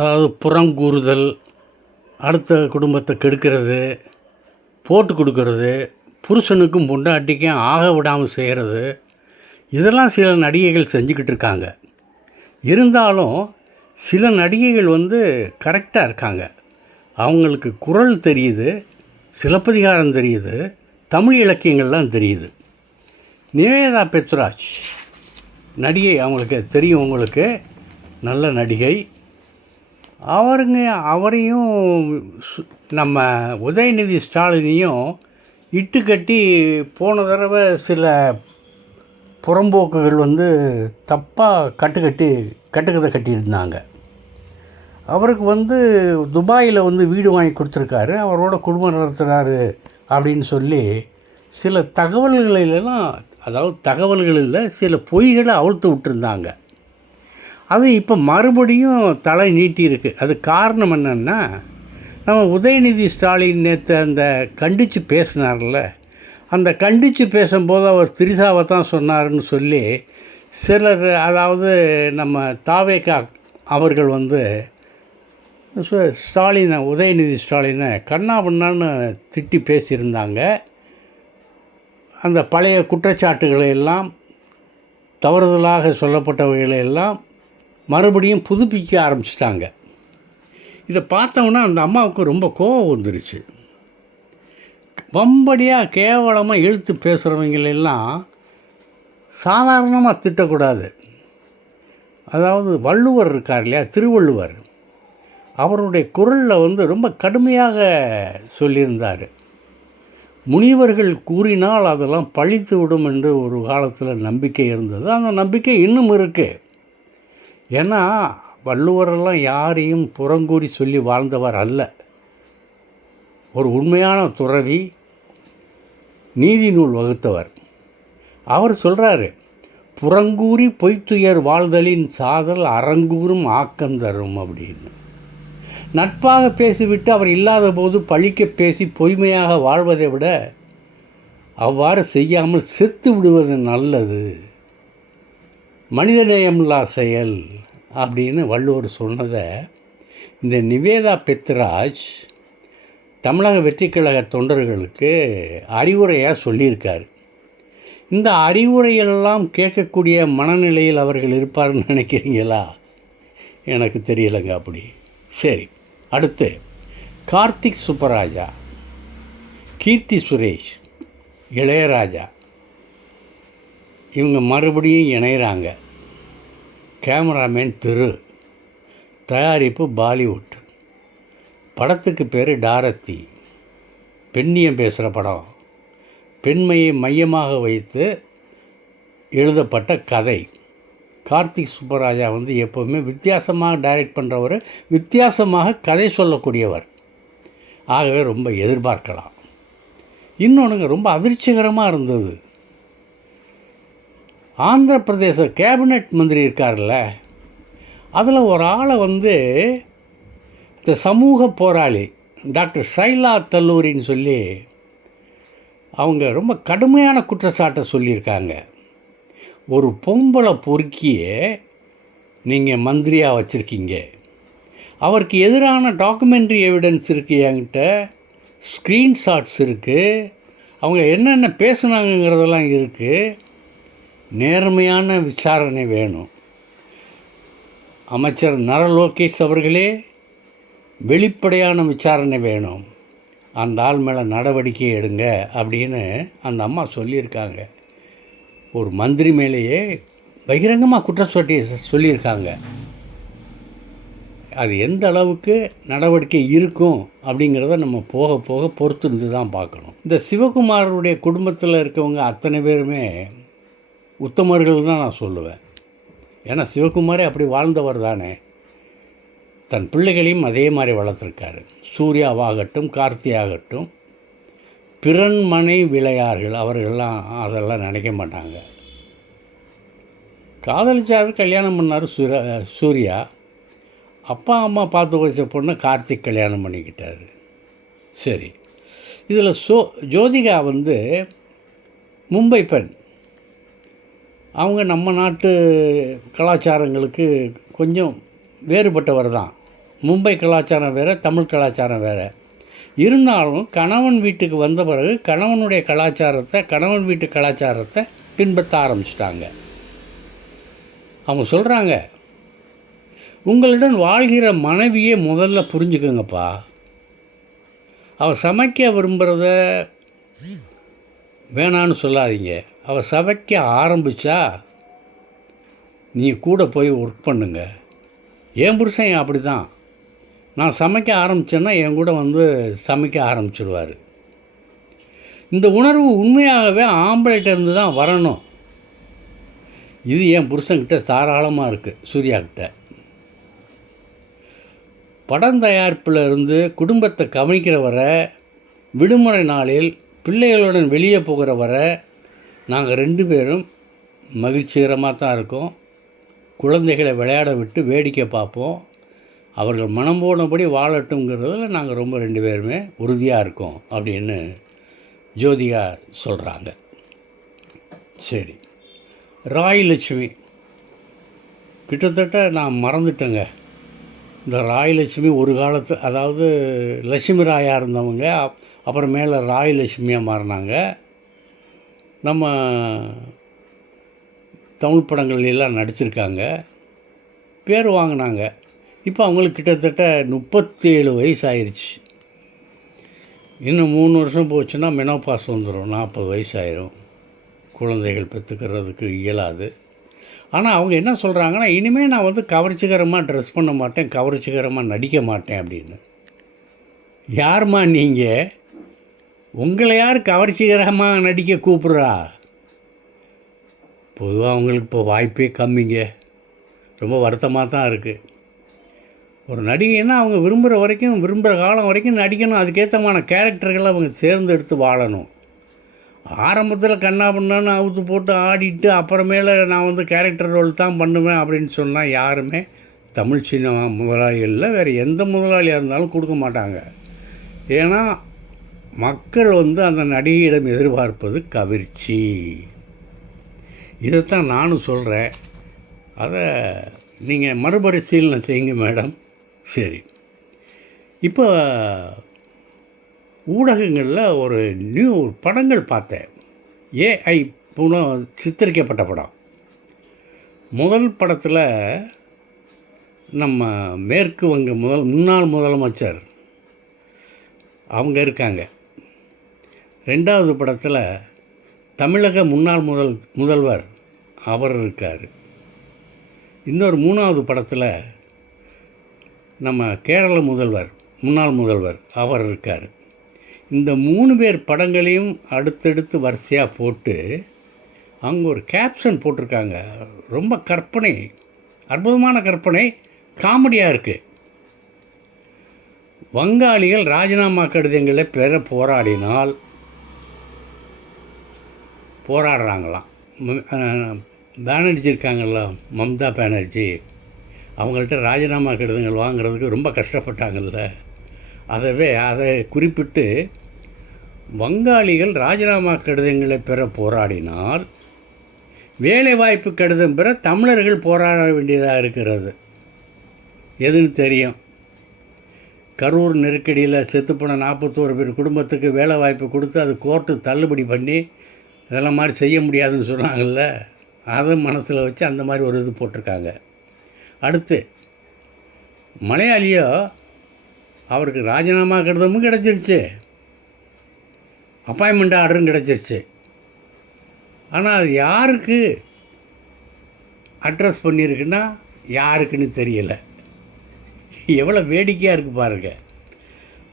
அதாவது புறங்கூறுதல், அடுத்த குடும்பத்தை கெடுக்கிறது, போட்டு கொடுக்கறது, புருஷனுக்கும் பொண்டாட்டிக்கும் ஆக விடாமல் செய்கிறது, இதெல்லாம் சில நடிகைகள் செஞ்சுக்கிட்டு இருக்காங்க. இருந்தாலும் சில நடிகைகள் கரெக்டாக இருக்காங்க. அவங்களுக்கு குரல் தெரியுது, சிலப்பதிகாரம் தெரியுது, தமிழ் இலக்கியங்கள்லாம் தெரியுது. நிவேதா பெத்ராஜ் நடிகை, அவங்களுக்கு தெரியும், உங்களுக்கு நல்ல நடிகை. அவரையும் நம்ம உதயநிதி ஸ்டாலினையும் இட்டுக்கட்டி போன தடவை சில புறம்போக்குகள் தப்பாக கட்டுக்கதை கட்டியிருந்தாங்க. அவருக்கு துபாயில் வீடு வாங்கி கொடுத்துருக்காரு, அவரோட குடும்பம் நடத்துகிறாரு அப்படின்னு சொல்லி சில தகவல்களெல்லாம், அதாவது தகவல்களில் சில பொய்களை அவிழ்த்து விட்டுருந்தாங்க. அது இப்போ மறுபடியும் தலை நீட்டி இருக்குது. அது காரணம் என்னென்னா, நம்ம உதயநிதி ஸ்டாலின் நேற்று அந்த கண்டித்து பேசினார்ல, அந்த கண்டித்து பேசும்போது அவர் திரிசாவை தான் சொன்னார்னு சொல்லி சிலர், அதாவது நம்ம தாவேகா அவர்கள் ஸ்டாலினை, உதயநிதி ஸ்டாலினை கண்ணா பண்ணான்னு திட்டி பேசியிருந்தாங்க. அந்த பழைய குற்றச்சாட்டுகளை எல்லாம், தவறுதலாக சொல்லப்பட்டவைகளை எல்லாம் மறுபடியும் புதுப்பிக்க ஆரம்பிச்சிட்டாங்க. இதை பார்த்தோன்னா அந்த அம்மாவுக்கு ரொம்ப கோபம் வந்துருச்சு. வம்படியாக கேவலமாக இழுத்து பேசுகிறவங்களெல்லாம் சாதாரணமாக திட்டக்கூடாது. அதாவது வள்ளுவர் இருக்கார் இல்லையா, திருவள்ளுவர், அவருடைய குரலில் ரொம்ப கடுமையாக சொல்லியிருந்தார். முனிவர்கள் கூறினால் அதெல்லாம் பழித்து விடும் என்று ஒரு காலத்தில் நம்பிக்கை இருந்தது. அந்த நம்பிக்கை இன்னும் இருக்குது. ஏன்னா வள்ளுவரெல்லாம் யாரையும் புறங்கூறி சொல்லி வாழ்ந்தவர் அல்ல. ஒரு உண்மையான துறவி, நீதி நூல் வகுத்தவர். அவர் சொல்கிறாரு, புறங்கூறி பொய்த்துயர் வாழ்தலின் சாதல் அறங்கூறும் ஆக்கந்தரும் அப்படின்னு. நட்பாக பேசிவிட்டு அவர் இல்லாத போது பழிக்க பேசி பொய்மையாக வாழ்வதை விட அவ்வாறு செய்யாமல் செத்து விடுவது நல்லது, மனிதநேயமில்லா செயல் அப்படின்னு வள்ளுவர் சொன்னதை இந்த நிவேதா பெத்ராஜ் தமிழக வெற்றிக்கழக தொண்டர்களுக்கு அறிவுரையாக சொல்லியிருக்கார். இந்த அறிவுரையெல்லாம் கேட்கக்கூடிய மனநிலையில் அவர்கள் இருப்பார்னு நினைக்கிறீங்களா? எனக்கு தெரியலைங்க அப்படி. சரி, அடுத்து கார்த்திக் சுப்பராஜா, கீர்த்தி சுரேஷ், இளையராஜா இவங்க மறுபடியும் இணைகிறாங்க. கேமராமேன் திரு, தயாரிப்பு பாலிவுட், படத்துக்கு பேர் டாரத்தி, பெண்ணியம் பேசுகிற படம், பெண்மையை மையமாக வைத்து எழுதப்பட்ட கதை. கார்த்திக் சுப்பராஜா எப்போவுமே வித்தியாசமாக டைரக்ட் பண்ணுறவர், வித்தியாசமாக கதை சொல்லக்கூடியவர். ஆகவே ரொம்ப எதிர்பார்க்கலாம். இன்னொன்றுங்க ரொம்ப அதிர்ச்சிகரமாக இருந்தது. ஆந்திர பிரதேச கேபினட் மந்திரி இருக்கார்ல, அதில் ஒரு ஆளை இந்த சமூக போராளி டாக்டர் ஷைலா தல்லூரின்னு சொல்லி அவங்க ரொம்ப கடுமையான குற்றச்சாட்டை சொல்லியிருக்காங்க. ஒரு பொம்பளை பொறுக்கியை நீங்கள் மந்திரியாக வச்சுருக்கீங்க, அவருக்கு எதிரான டாக்குமெண்ட்ரி எவிடன்ஸ் இருக்குது, என்கிட்ட ஸ்க்ரீன்ஷாட்ஸ் இருக்குது, அவங்க என்னென்ன பேசுனாங்கிறதெல்லாம் இருக்குது. நேர்மையான விசாரணை வேணும். அமைச்சர் நர லோகேஷ் அவர்களே, வெளிப்படையான விசாரணை வேணும், அந்த ஆள் மேலே நடவடிக்கை எடுங்க அப்படின்னு அந்த அம்மா சொல்லியிருக்காங்க. ஒரு மந்திரி மேலேயே பகிரங்கமாக குற்றச்சாட்டி சொல்லியிருக்காங்க. அது எந்த அளவுக்கு நடவடிக்கை இருக்கும் அப்படிங்கிறத நம்ம போக போக பொறுத்திருந்து தான் பார்க்கணும். இந்த சிவகுமாருடைய குடும்பத்தில் இருக்கவங்க அத்தனை பேருமே உத்தமர்கள் தான் நான் சொல்லுவேன். ஏன்னா சிவகுமாரே அப்படி வாழ்ந்தவர் தானே. தன் பிள்ளைகளையும் அதே மாதிரி வளர்த்துருக்காரு. சூர்யாவாகட்டும், கார்த்தி ஆகட்டும், பிறன்மனை விளையார்கள் அவர்கள்லாம் அதெல்லாம் நினைக்க மாட்டாங்க. காதலிச்சார், கல்யாணம் பண்ணார் சூர்யா. அப்பா அம்மா பார்த்து வச்ச பொண்ணை கார்த்திக் கல்யாணம் பண்ணிக்கிட்டார். சரி, இதில் ஜோதிகா மும்பை பெண். அவங்க நம்ம நாட்டு கலாச்சாரங்களுக்கு கொஞ்சம் வேறுபட்டவர் தான். மும்பை கலாச்சாரம் வேறு, தமிழ் கலாச்சாரம் வேறு. இருந்தாலும் கணவன் வீட்டுக்கு வந்த பிறகு கணவனுடைய கலாச்சாரத்தை, கணவன் வீட்டு கலாச்சாரத்தை பின்பற்ற ஆரம்பிச்சிட்டாங்க. அவங்க சொல்கிறாங்க, உங்களுடன் வாழ்கிற மனைவியே முதல்ல புரிஞ்சுக்கோங்கப்பா. அவள் சமைக்க விரும்புகிறத வேணான்னு சொல்லாதீங்க. அவள் சமைக்க ஆரம்பித்தா நீங்கள் கூட போய் ஒர்க் பண்ணுங்க. என் புருஷன் அப்படி தான். நான் சமைக்க ஆரம்பித்தேன்னா என் கூட வந்து சமைக்க ஆரம்பிச்சிடுவார். இந்த உணர்வு உண்மையாகவே ஆம்பளைகிட்ட இருந்து தான் வரணும். இது என் புருஷன்கிட்ட தாராளமாக இருக்குது. சூர்யாக்கிட்ட படம் தயாரிப்பில் இருந்து குடும்பத்தை கவனிக்கிற வரை, விடுமுறை நாளில் பிள்ளைகளுடன் வெளியே போகிற வரை நாங்கள் 2 பேரும் மகிழ்ச்சிகரமாக தான் இருக்கோம். குழந்தைகளை விளையாட விட்டு வேடிக்கை பார்ப்போம். அவர்கள் மனம் போனபடி வாழட்டுங்கிறதுல நாங்கள் ரொம்ப 2 பேருமே உறுதியாக இருக்கோம் அப்படின்னு ஜோதிகா சொல்கிறாங்க. சரி, ராயலட்சுமி கிட்டத்தட்ட நான் மறந்துட்டேங்க. இந்த ராயலட்சுமி ஒரு காலத்து, அதாவது லட்சுமி ராயாக இருந்தவங்க அப்புறம் மேலே ராயலட்சுமியாக மாறினாங்க. நம்ம தமிழ் படங்கள்லாம் நடிச்சிருக்காங்க, பேர் வாங்கினாங்க. இப்போ அவங்களுக்கு கிட்டத்தட்ட 37 வயசு ஆயிடுச்சு. இன்னும் 3 வருஷம் போச்சுன்னா மெனோபாஸ் வந்துடும், 40 வயசு ஆயிரும். குழந்தைகள் பெற்றுக்கிறதுக்கு இயலாது. ஆனால் அவங்க என்ன சொல்கிறாங்கன்னா, இனிமேல் நான் வந்து கவர்ச்சிகரமாக ட்ரெஸ் பண்ண மாட்டேன், கவர்ச்சிகரமாக நடிக்க மாட்டேன் அப்படின்னு. யாருமா நீங்கள்? உங்களை யார் கவர்ச்சிகரமாக நடிக்க கூப்பிட்றா? பொதுவாக அவங்களுக்கு இப்போ வாய்ப்பே கம்மிங்க. ரொம்ப வருத்தமாக தான் இருக்குது. ஒரு நடிகைன்னா அவங்க விரும்புகிற வரைக்கும், விரும்புகிற காலம் வரைக்கும் நடிக்கணும். அதுக்கேற்றமான கேரக்டர்களை அவங்க தேர்ந்தெடுத்து வாழணும். ஆரம்பத்தில் கண்ணா பண்ணான்னு அவுத்து போட்டு ஆடிட்டு அப்புறமேல நான் வந்து கேரக்டர் ரோல் தான் பண்ணுவேன் அப்படின்னு சொன்னால் யாருமே தமிழ் சினிமா முதலாளிகளில் வேறு எந்த முதலாளியாக இருந்தாலும் கொடுக்க மாட்டாங்க. ஏன்னா மக்கள் வந்து அந்த நடிகையிடம் எதிர்பார்ப்பது கவர்ச்சி. இதைத்தான் நானும் சொல்கிறேன். அதை நீங்கள் மறுபரிசீலனை செய்யுங்க மேடம். சரி, இப்போ ஊடகங்களில் ஒரு படங்கள் பார்த்தேன். ஏஐ மூலம் சித்தரிக்கப்பட்ட படம். முதல் படத்தில் நம்ம மேற்கு வங்க முன்னாள் முதலமைச்சர் அவங்க இருக்காங்க. 2வது படத்தில் தமிழக முன்னாள் முதல்வர் அவர் இருக்கார். இன்னொரு 3வது படத்தில் நம்ம கேரள முன்னாள் முதல்வர் அவர் இருக்கார். இந்த 3 பேர் படங்களையும் அடுத்தடுத்து வரிசையாக போட்டு அங்கே ஒரு கேப்ஷன் போட்டிருக்காங்க. ரொம்ப கற்பனை, அற்புதமான கற்பனை, காமெடியாக இருக்குது. வங்காளிகள் ராஜினாமா கடிதங்களை பெற போராடினால் போராடுறாங்களாம். பானர்ஜி இருக்காங்கள்ல, மம்தா பானர்ஜி, அவங்கள்ட்ட ராஜினாமா கடிதங்கள் வாங்குறதுக்கு ரொம்ப கஷ்டப்பட்டாங்கள்ல. அதை குறிப்பிட்டு வங்காளிகள் ராஜினாமா கடிதங்களை பெற போராடினால் வேலைவாய்ப்பு கடிதம் பெற தமிழர்கள் போராட வேண்டியதாக இருக்கிறது. எதுன்னு தெரியும்? கரூர் நெருக்கடியில் செத்துப்போன 41 பேர் குடும்பத்துக்கு வேலை வாய்ப்பு கொடுத்து அது கோர்ட்டு தள்ளுபடி பண்ணி இதெல்லாம் மாதிரி செய்ய முடியாதுன்னு சொன்னாங்கள்ல, அதை மனசில் வச்சு அந்த மாதிரி ஒரு இது போட்டிருக்காங்க. அடுத்து மலையாளியோ அவருக்கு ராஜினாமா கடிதமும் கிடச்சிருச்சு, அப்பாயின்மெண்ட் ஆர்டரும் கிடச்சிருச்சு. ஆனால் அது யாருக்கு அட்ரஸ் பண்ணியிருக்குன்னா யாருக்குன்னு தெரியலை. எவ்வளோ வேடிக்கையாக இருக்குது பாருங்கள்.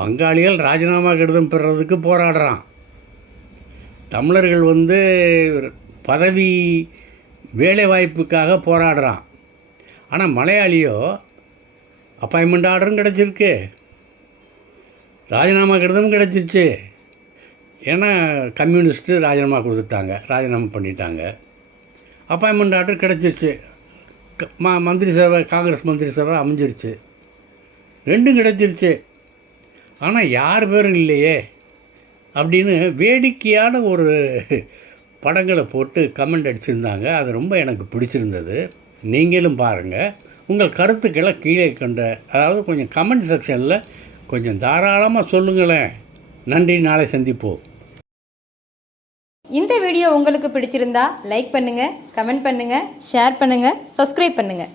வங்காளிகள் ராஜினாமா கடிதம் பெறுறதுக்கு போராடுறான். தமிழர்கள் வந்து பதவி வேலை வாய்ப்புக்காக போராடுறான். ஆனால் மலையாளியோ அப்பாயின்மெண்ட் ஆர்டரும் கிடச்சிருக்கு, ராஜினாமா கடிதமும் கிடச்சிருச்சு. ஏன்னா கம்யூனிஸ்ட்டு ராஜினாமா கொடுத்துட்டாங்க, ராஜினாமா பண்ணிட்டாங்க. அப்பாயின்மெண்ட் ஆர்டர் கிடச்சிருச்சு, மந்திரி சபை, காங்கிரஸ் மந்திரி சபை அமைஞ்சிருச்சு, 2ம் கிடச்சிருச்சு. ஆனால் யார் பேரும் இல்லையே அப்படின்னு வேடிக்கையான ஒரு படங்களை போட்டு கமெண்ட் அடிச்சிருந்தாங்க. அது ரொம்ப எனக்கு பிடிச்சிருந்தது. நீங்களும் பாருங்கள், உங்கள் கருத்துக்களை கீழே அதாவது கொஞ்சம் கமெண்ட் செக்ஷனில் கொஞ்சம் தாராளமாக சொல்லுங்களேன். நன்றி, நாளை சந்திப்போம். இந்த வீடியோ உங்களுக்கு பிடிச்சிருந்தா லைக் பண்ணுங்கள், கமெண்ட் பண்ணுங்கள், ஷேர் பண்ணுங்கள், சப்ஸ்கிரைப் பண்ணுங்கள்.